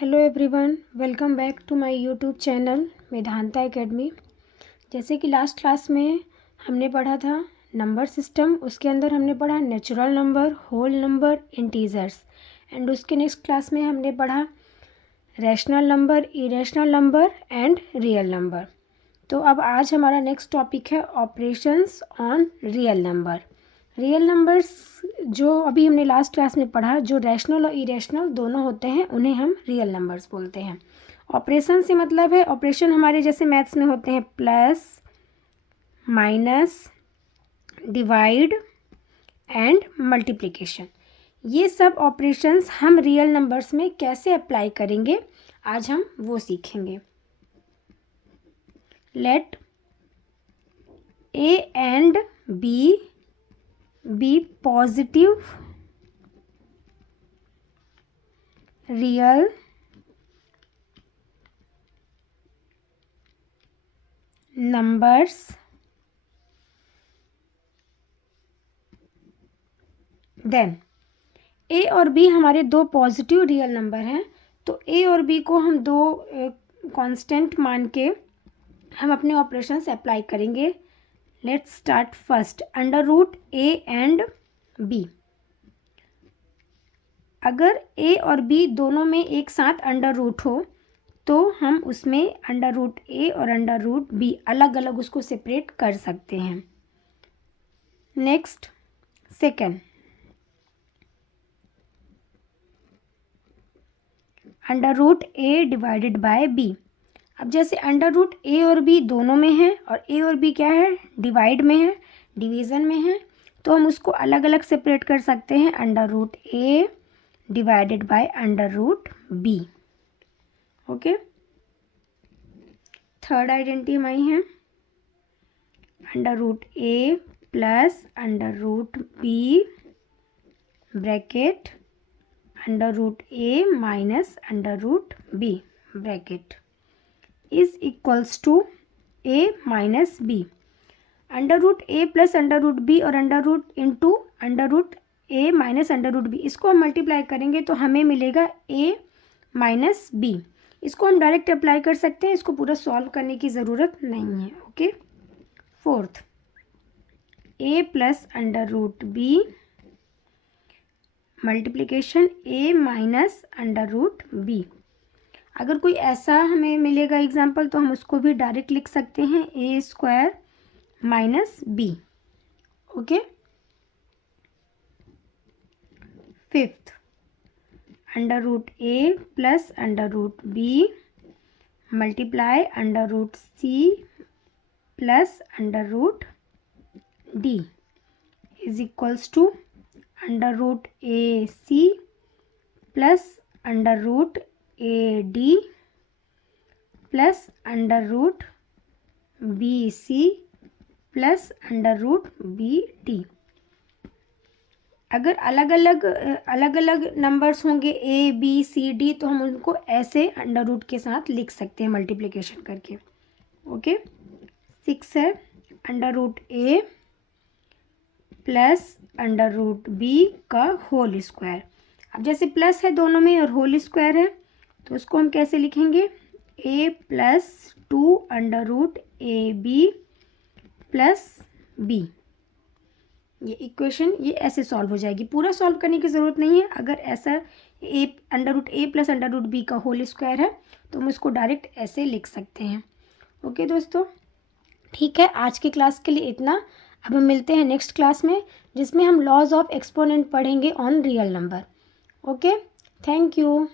Hello everyone, welcome back to my YouTube channel Vedanta academy. जैसे कि last class में हमने पढ़ा था नंबर सिस्टम, उसके अंदर हमने पढ़ा natural number, whole number, integers and उसके नेक्स्ट क्लास में हमने पढ़ा rational number, irrational number and real number. तो अब आज हमारा नेक्स्ट टॉपिक है operations on real number. Real numbers जो अभी हमने लास्ट क्लास में पढ़ा, जो रैशनल और इरेशनल दोनों होते हैं, उन्हें हम रियल नंबर्स बोलते हैं। ऑपरेशन से मतलब है, ऑपरेशन हमारे जैसे मैथ्स में होते हैं plus, minus, divide and multiplication. ये सब ऑपरेशंस हम रियल नंबर्स में कैसे अप्लाई करेंगे, आज हम वो सीखेंगे। Let a and b be positive real numbers then a और b हमारे दो पॉजिटिव रियल नंबर हैं, तो a और b को हम दो कांस्टेंट मान के हम अपने ऑपरेशंस अप्लाई करेंगे। Let's start first, under root a and b. अगर ए और बी दोनों में एक साथ अंडर रूट हो तो हम उसमें अंडर रूट ए और अंडर रूट बी अलग अलग उसको सेपरेट कर सकते हैं। Next second, under root a divided by b. अब जैसे अंडर रूट ए और बी दोनों में है और ए और बी क्या है, डिवाइड में है, डिवीज़न में है, तो हम उसको अलग अलग सेपरेट कर सकते हैं। Under root a divided by under root b. Okay, third identity हमारी है under root a plus under root b bracket under root a minus under root b bracket is equals to a minus b। Under root a plus under root b और under root into under root a minus under root b, इसको हम multiply करेंगे तो हमें मिलेगा a minus B. इसको हम direct apply कर सकते हैं, इसको पूरा सॉल्व करने की ज़रूरत नहीं है। Okay, fourth, a plus under root b multiplication a minus under root b. अगर कोई ऐसा हमें मिलेगा एग्जाम्पल तो हम उसको भी डायरेक्ट लिख सकते हैं, a square minus b. Okay, fifth, under root a plus under root b multiply under root c plus under root d is equals to under root a c plus under root a d plus under root b c plus under root b d. अगर अलग अलग numbers होंगे A B C D तो हम उनको ऐसे under root के साथ लिख सकते हैं मल्टीप्लिकेशन करके। ओके, सिक्स है under root a plus under root b का होल स्क्वायर। अब जैसे प्लस है दोनों में और होल स्क्वायर है तो उसको हम कैसे लिखेंगे, a plus two under root a b plus b. ये इक्वेशन ये ऐसे सॉल्व हो जाएगी, पूरा सॉल्व करने की ज़रूरत नहीं है। अगर ऐसा a under root a plus under root b का होल स्क्वायर है तो हम इसको डायरेक्ट ऐसे लिख सकते हैं। ओके दोस्तों, ठीक है, आज की क्लास के लिए इतना। अब हम मिलते हैं नेक्स्ट क्लास में, जिसमें हम लॉज ऑफ एक्सपोनेंट पढ़ेंगे on real number. Okay, thank you.